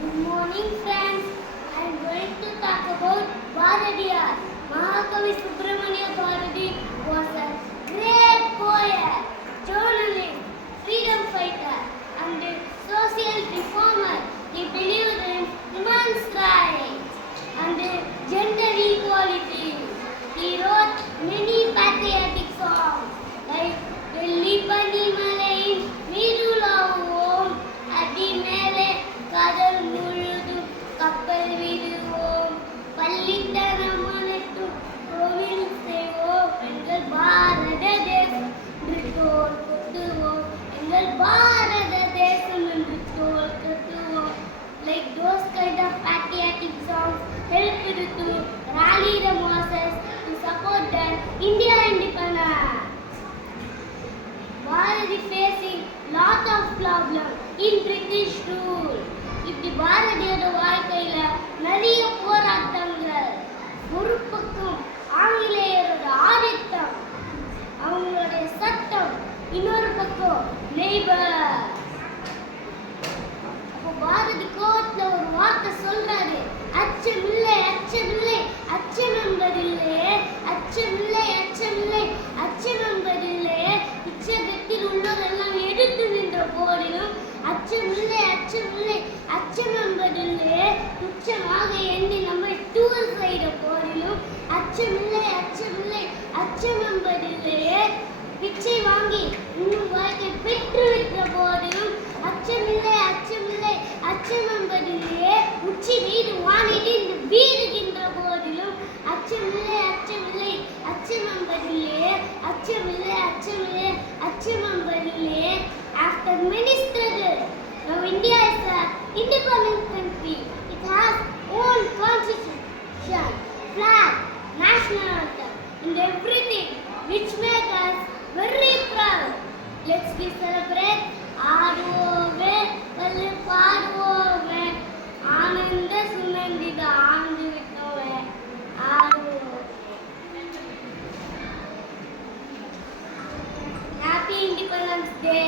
Good morning, friends. I am going to talk about Bharadiyar. Mahakavi Subramania Bharati was a great poet, journalist, freedom fighter, and a social reformer. He believed in women's rights and gender equality. He wrote many patriotic songs like Lipani Malayin, Virulavum, Adinele, Kadal Muludu, Kappal Viduvom, Pallitanamanattu, Kovil Sevom, Engal Bharata Desam, Nritol Kuttuvom, Engal Bharata Desam, Nritol Kuttuvom. Like those kind of patriotic songs helped to rally the masses to support the India independence. Bharati facing lot of problems in British rule. இப்படி பாரதியோட வாழ்க்கையில நிறைய போராட்டங்கள், ஒரு பக்கம் ஆங்கிலேயரோட ஆதிக்கம், அவங்களுடைய சட்டம், இன்னொரு பக்கம் லேபர். அப்போ பாரதி கோர்ட்ல ஒரு வார்த்தை சொல்றாரு, அச்சமில்லை அச்சமில்லை அச்சம் என்பதில்லை, அச்சமில்லை அச்சமில்லை அச்சம் என்பதில்லை, இச்சகத்தில் உள்ளதெல்லாம் எடுத்து நின்ற போதிலும் அச்சமில்லை அச்சமில்லை அச்சம் என்பதில்லை, துச்சமாக எண்ணி நம்மை தூர் செய்த போதிலும் அச்சமில்லை அச்சமில்லை அச்சம் என்பதில்லை, பிச்சை வாங்கி இன்னும் வாழ்க்கை பெற்றுவிட்ட போதிலும் அச்சமில்லை அச்சமில்லை அச்சம் என்பதில்லை, உச்சி வீடு வானிடிந்து வீடுகின்ற போதிலும் அச்சமில்லை அச்சமில்லை அச்சம் என்பதில்லை, அச்சமில்லை அச்சமில்லை அச்சம் என்பதில்லை. After many struggles, now India is an independent country. It has own constitution, flag, national anthem, and everything which makes us very proud. Let's be celebrate. ஆடுவோமே பல்லு பாடுவோமே, ஆனந்த சுனந்தித ஆண்டு விட்டோமே, ஆடுவோம். Happy Independence Day.